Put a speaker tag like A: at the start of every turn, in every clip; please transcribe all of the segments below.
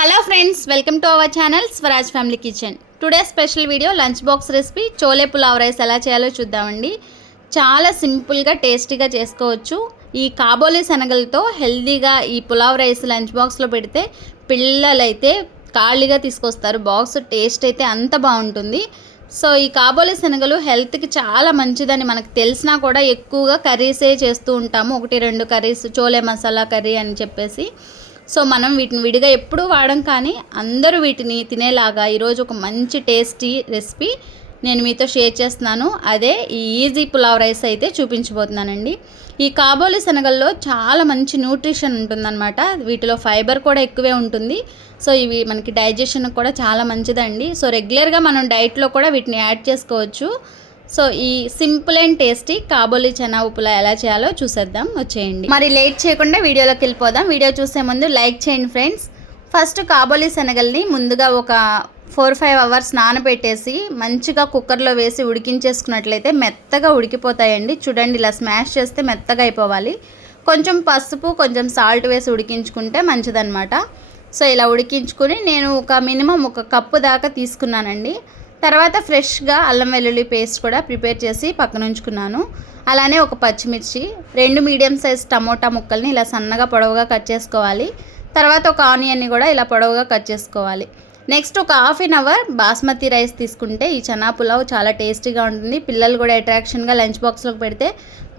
A: Hello friends welcome to our channel Swaraj family kitchen today special video lunch box recipe chole pulao rice ఎలా చేయాలో చూద్దామండి. చాలా సింపుల్గా టేస్టీగా చేసుకోవచ్చు. ఈ కాబోలి శనగలతో హెల్దీగా ఈ పులావ్ రైస్ లంచ్ బాక్స్లో పెడితే పిల్లలైతే ఖాళీగా తీసుకొస్తారు. బాక్స్ టేస్ట్ అయితే అంత బాగుంటుంది. సో ఈ కాబోలి శనగలు హెల్త్కి చాలా మంచిదని మనకు తెలిసినా కూడా ఎక్కువగా కర్రీసే చేస్తూ ఉంటాము. ఒకటి రెండు కర్రీస్ చోలే మసాలా కర్రీ అని చెప్పేసి. సో మనం వీటిని విడిగా ఎప్పుడూ వాడం కానీ అందరూ వీటిని తినేలాగా ఈరోజు ఒక మంచి టేస్టీ రెసిపీ నేను మీతో షేర్ చేస్తున్నాను. అదే ఈ ఈజీ పులావ్ రైస్ అయితే చూపించబోతున్నానండి. ఈ కాబోలి శనగల్లో చాలా మంచి న్యూట్రిషన్ ఉంటుందన్నమాట. వీటిలో ఫైబర్ కూడా ఎక్కువే ఉంటుంది. సో ఇవి మనకి డైజెషన్కి కూడా చాలా మంచిదండి. సో రెగ్యులర్గా మనం డైట్లో కూడా వీటిని యాడ్ చేసుకోవచ్చు. సో ఈ simple and tasty Kabuli chana ఉప్పులా ఎలా చేయాలో చూసేద్దాం వచ్చేయండి. మరి లేట్ చేయకుండా వీడియోలోకి వెళ్ళిపోదాం. వీడియో చూసే ముందు లైక్ చేయండి ఫ్రెండ్స్. ఫస్ట్ కాబోలి శనగల్ని ముందుగా ఒక ఫోర్ ఫైవ్ అవర్స్ నానబెట్టేసి మంచిగా కుక్కర్లో వేసి ఉడికించేసుకున్నట్లయితే మెత్తగా ఉడికిపోతాయండి. చూడండి ఇలా స్మాష్ చేస్తే మెత్తగా అయిపోవాలి. కొంచెం పసుపు కొంచెం సాల్ట్ వేసి ఉడికించుకుంటే మంచిదన్నమాట. సో ఇలా ఉడికించుకుని నేను ఒక మినిమం ఒక కప్పు దాకా తీసుకున్నానండి. తర్వాత ఫ్రెష్గా అల్లం వెల్లుల్లి పేస్ట్ కూడా ప్రిపేర్ చేసి పక్కన ఉంచుకున్నాను. అలానే ఒక పచ్చిమిర్చి రెండు మీడియం సైజ్ టమోటా ముక్కల్ని ఇలా సన్నగా పొడవుగా కట్ చేసుకోవాలి. తర్వాత ఒక ఆనియన్ని కూడా ఇలా పొడవుగా కట్ చేసుకోవాలి. నెక్స్ట్ ఒక half an hour basmati rice తీసుకుంటే ఈ చనా పులావ్ చాలా టేస్టీగా ఉంటుంది. పిల్లలు కూడా అట్రాక్షన్గా లంచ్ బాక్స్లోకి పెడితే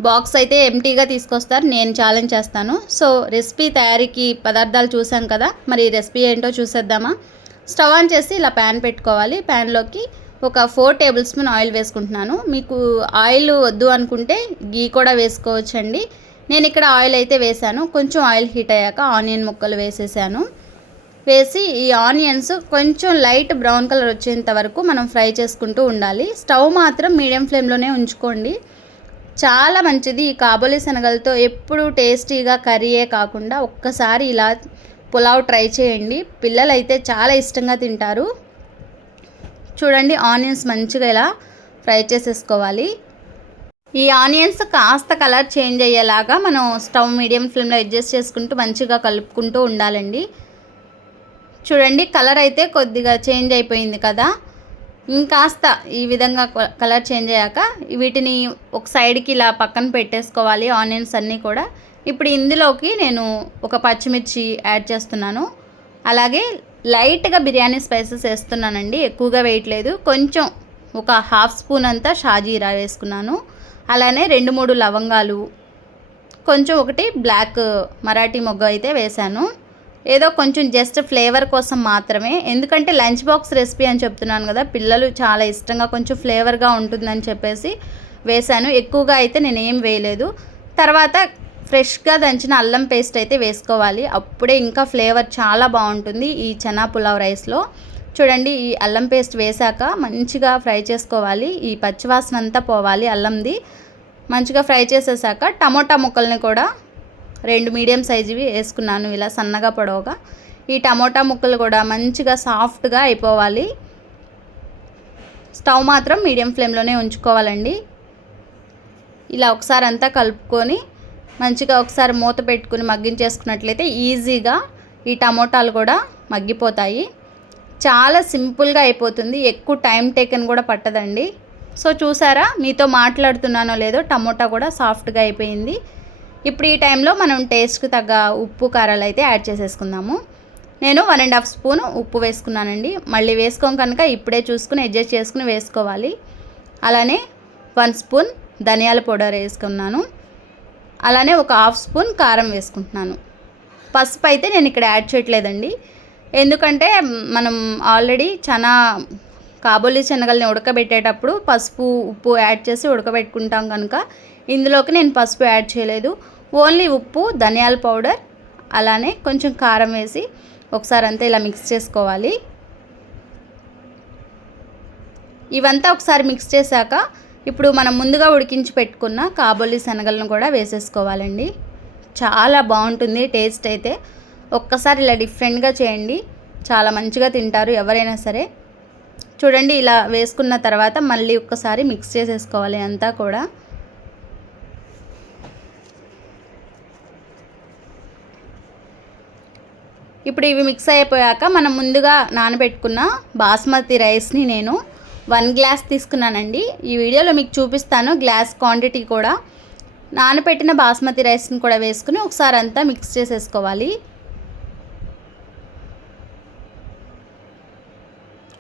A: బాక్స్ అయితే ఎంటీగా తీసుకొస్తారు. నేను ఛాలెంజ్ చేస్తాను. సో రెసిపీ తయారీకి పదార్థాలు చూసాం కదా మరి రెసిపీ ఏంటో చూసేద్దామా? స్టవ్ ఆన్ చేసి ఇలా ప్యాన్ పెట్టుకోవాలి. ప్యాన్లోకి ఒక ఫోర్ టేబుల్ స్పూన్ ఆయిల్ వేసుకుంటున్నాను. మీకు ఆయిల్ వద్దు అనుకుంటే గీ కూడా వేసుకోవచ్చండి. నేను ఇక్కడ ఆయిల్ అయితే వేసాను కొంచెం ఆయిల్ హీట్ అయ్యాక ఆనియన్ ముక్కలు వేసేసాను. వేసి ఈ ఆనియన్స్ కొంచెం లైట్ బ్రౌన్ కలర్ వచ్చేంత వరకు మనం ఫ్రై చేసుకుంటూ ఉండాలి. స్టవ్ మాత్రం మీడియం ఫ్లేమ్లోనే ఉంచుకోండి. చాలా మంచిది. ఈ కాబోలి శనగలతో ఎప్పుడు టేస్టీగా కర్రీయే కాకుండా ఒక్కసారి ఇలా పులావ్ ట్రై చేయండి. పిల్లలు అయితే చాలా ఇష్టంగా తింటారు. చూడండి ఆనియన్స్ మంచిగా ఇలా ఫ్రై చేసేసుకోవాలి. ఈ ఆనియన్స్ కాస్త కలర్ చేంజ్ అయ్యేలాగా మనం స్టవ్ మీడియం ఫ్లేమ్లో అడ్జస్ట్ చేసుకుంటూ మంచిగా కలుపుకుంటూ ఉండాలండి. చూడండి కలర్ అయితే కొద్దిగా చేంజ్ అయిపోయింది కదా. ఇంకాస్త ఈ విధంగా కలర్ చేంజ్ అయ్యాక వీటిని ఒక సైడ్కి ఇలా పక్కన పెట్టేసుకోవాలి ఆనియన్స్ అన్నీ కూడా. ఇప్పుడు ఇందులోకి నేను ఒక పచ్చిమిర్చి యాడ్ చేస్తున్నాను. అలాగే లైట్గా బిర్యానీ స్పైసెస్ వేస్తున్నానండి ఎక్కువగా వేయట్లేదు కొంచెం ఒక హాఫ్ స్పూన్ అంతా షాజీరా వేసుకున్నాను. అలానే రెండు మూడు లవంగాలు కొంచెం ఒకటి బ్లాక్ మరాఠీ మొగ్గ అయితే వేశాను. ఏదో కొంచెం జస్ట్ ఫ్లేవర్ కోసం మాత్రమే. ఎందుకంటే లంచ్ బాక్స్ రెసిపీ అని చెప్తున్నాను కదా పిల్లలు చాలా ఇష్టంగా కొంచెం ఫ్లేవర్గా ఉంటుందని చెప్పేసి వేశాను. ఎక్కువగా అయితే నేను ఏం వేయలేదు. తర్వాత ఫ్రెష్గా దంచిన అల్లం పేస్ట్ అయితే వేసుకోవాలి. అప్పుడే ఇంకా ఫ్లేవర్ చాలా బాగుంటుంది ఈ చనా పులావ్ రైస్లో చూడండి ఈ అల్లం పేస్ట్ వేశాక మంచిగా ఫ్రై చేసుకోవాలి. ఈ పచ్చివాసన అంతా పోవాలి అల్లంది. మంచిగా ఫ్రై చేసేసాక టమోటా ముక్కల్ని కూడా రెండు మీడియం సైజువి వేసుకున్నాను ఇలా సన్నగా పొడవుగా. ఈ టమోటా ముక్కలు కూడా మంచిగా సాఫ్ట్గా అయిపోవాలి. స్టవ్ మాత్రం మీడియం ఫ్లేమ్లోనే ఉంచుకోవాలండి. ఇలా ఒకసారి అంతా కలుపుకొని మంచిగా ఒకసారి మూత పెట్టుకుని మగ్గించేసుకున్నట్లయితే ఈజీగా ఈ టమోటాలు కూడా మగ్గిపోతాయి. చాలా సింపుల్గా అయిపోతుంది ఎక్కువ టైం టేకన్ కూడా పట్టదండి. సో చూసారా? మీతో మాట్లాడుతున్నానో లేదో టమోటా కూడా సాఫ్ట్గా అయిపోయింది. ఇప్పుడు ఈ టైంలో మనం టేస్ట్కి తగ్గ ఉప్పు కారాలు అయితే యాడ్ చేసేసుకుందాము. నేను వన్ అండ్ హాఫ్ స్పూన్ ఉప్పు వేసుకున్నానండి. మళ్ళీ వేసుకోం కనుక ఇప్పుడే చూసుకుని అడ్జస్ట్ చేసుకుని వేసుకోవాలి. అలానే వన్ స్పూన్ ధనియాల పౌడర్ వేసుకున్నాను. అలానే ఒక హాఫ్ స్పూన్ కారం వేసుకుంటున్నాను. పసుపు అయితే నేను ఇక్కడ యాడ్ చేయట్లేదండి. ఎందుకంటే మనం ఆల్రెడీ చాలా కాబోలి శనగల్ని ఉడకబెట్టేటప్పుడు పసుపు ఉప్పు యాడ్ చేసి ఉడకబెట్టుకుంటాం కనుక ఇందులోకి నేను పసుపు యాడ్ చేయలేదు. ఓన్లీ ఉప్పు ధనియాల పౌడర్ అలానే కొంచెం కారం వేసి ఒకసారి అంతా ఇలా మిక్స్ చేసుకోవాలి. ఇవంతా ఒకసారి మిక్స్ చేశాక ఇప్పుడు మనం ముందుగా ఉడికించి పెట్టుకున్న కాబోలి శనగలను కూడా వేసేసుకోవాలండి. చాలా బాగుంటుంది టేస్ట్ అయితే. ఒక్కసారి ఇలా డిఫరెంట్గా చేయండి. చాలా మంచిగా తింటారు ఎవరైనా సరే. చూడండి ఇలా వేసుకున్న తర్వాత మళ్ళీ ఒక్కసారి మిక్స్ చేసేసుకోవాలి అంతా కూడా. ఇప్పుడు ఇవి మిక్స్ అయిపోయాక మనం ముందుగా నానబెట్టుకున్న బాస్మతి రైస్ని నేను వన్ గ్లాస్ తీసుకున్నానండి. ఈ వీడియోలో మీకు చూపిస్తాను గ్లాస్ క్వాంటిటీ కూడా. నానబెట్టిన బాస్మతి రైస్ని కూడా వేసుకుని ఒకసారి అంతా మిక్స్ చేసేసుకోవాలి.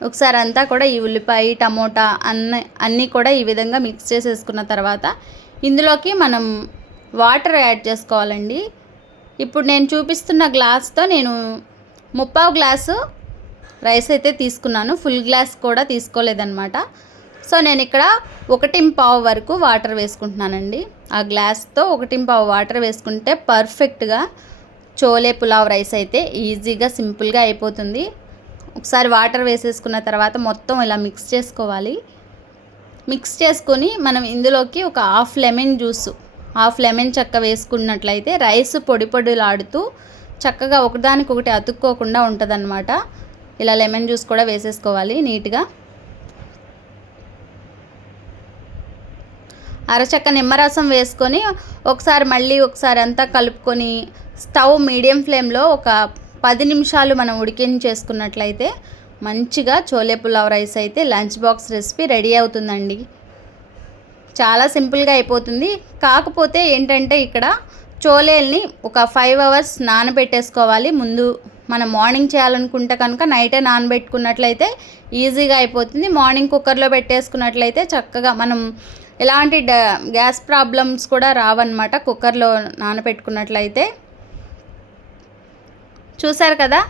A: ఒకసారి అంతా కూడా ఈ ఉల్లిపాయ టమోటా అన్ని అన్నీ కూడా ఈ విధంగా మిక్స్ చేసేసుకున్న తర్వాత ఇందులోకి మనం వాటర్ యాడ్ చేసుకోవాలండి. ఇప్పుడు నేను చూపిస్తున్న గ్లాస్తో నేను ముప్పావు గ్లాసు రైస్ అయితే తీసుకున్నాను. ఫుల్ గ్లాస్ కూడా తీసుకోలేదన్నమాట. సో నేను ఇక్కడ ఒకటిం పావు వరకు వాటర్ వేసుకుంటున్నానండి. ఆ గ్లాస్తో ఒకటి పావు వాటర్ వేసుకుంటే పర్ఫెక్ట్గా చోలే పులావ్ రైస్ అయితే ఈజీగా సింపుల్గా అయిపోతుంది. ఒకసారి వాటర్ వేసేసుకున్న తర్వాత మొత్తం ఇలా మిక్స్ చేసుకోవాలి. మిక్స్ చేసుకొని మనం ఇందులోకి ఒక half lemon juice half lemon చెక్క వేసుకున్నట్లయితే రైస్ పొడి పొడిలాడుతూ చక్కగా ఒకదానికొకటి అతుక్కోకుండా ఉంటుందన్నమాట. ఇలా లెమన్ జ్యూస్ కూడా వేసేసుకోవాలి నీట్గా. అరచక్క నిమ్మరసం వేసుకొని ఒకసారి మళ్ళీ ఒకసారి అంతా కలుపుకొని స్టవ్ మీడియం ఫ్లేమ్లో ఒక పది నిమిషాలు మనం ఉడికించేసుకున్నట్లయితే మంచిగా చోలే పులావ్ రైస్ అయితే లంచ్ బాక్స్ రెసిపీ రెడీ అవుతుందండి. చాలా సింపుల్గా అయిపోతుంది. కాకపోతే ఏంటంటే ఇక్కడ చోలేల్ని ఒక ఫైవ్ అవర్స్ నానబెట్టేసుకోవాలి. ముందు మనం మార్నింగ్ చేయాలనుకుంటే కనుక నైటే నానబెట్టుకున్నట్లయితే ఈజీగా అయిపోతుంది. మార్నింగ్ కుక్కర్లో పెట్టేసుకున్నట్లయితే చక్కగా మనం ఎలాంటి గ్యాస్ ప్రాబ్లమ్స్ కూడా రావన్నమాట కుక్కర్లో నానబెట్టుకున్నట్లయితే. చూసారు కదా?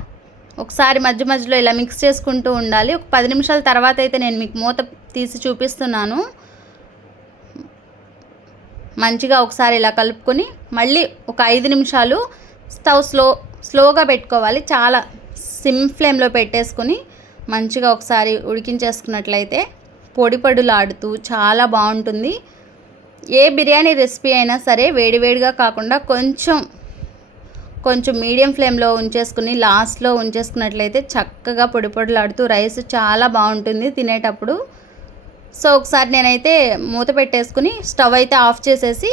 A: ఒకసారి మధ్య మధ్యలో ఇలా మిక్స్ చేసుకుంటూ ఉండాలి. ఒక పది నిమిషాల తర్వాత అయితే నేను మీకు మూత తీసి చూపిస్తున్నాను. మంచిగా ఒకసారి ఇలా కలుపుకొని మళ్ళీ ఒక ఐదు నిమిషాలు స్టవ్ స్లో స్లోగా పెట్టుకోవాలి. చాలా సిమ్ ఫ్లేమ్లో పెట్టేసుకొని మంచిగా ఒకసారి ఉడికించేసుకున్నట్లయితే పొడి పడులాడుతూ చాలా బాగుంటుంది. ఏ బిర్యానీ రెసిపీ అయినా సరే వేడివేడిగా కాకుండా కొంచెం కొంచెం మీడియం ఫ్లేమ్లో ఉంచేసుకుని లాస్ట్లో ఉంచేసుకున్నట్లయితే చక్కగా పొడి పొడిలాడుతూ రైస్ చాలా బాగుంటుంది తినేటప్పుడు. సో ఒకసారి నేనైతే మూత పెట్టేసుకుని స్టవ్ అయితే ఆఫ్ చేసేసి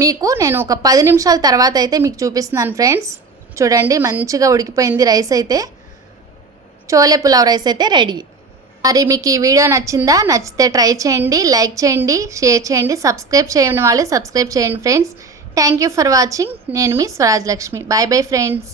A: మీకు నేను ఒక పది నిమిషాల తర్వాత అయితే మీకు చూపిస్తున్నాను ఫ్రెండ్స్. చూడండి మంచిగా ఉడికిపోయింది రైస్ అయితే. చోలే పులావ్ రైస్ అయితే రెడీ. మరి మీకు ఈ వీడియో నచ్చిందా? నచ్చితే ట్రై చేయండి లైక్ చేయండి షేర్ చేయండి సబ్స్క్రైబ్ చేయని వాళ్ళు సబ్స్క్రైబ్ చేయండి friends. Thank you for watching నేను మీ Swaraj Lakshmi. Bye bye friends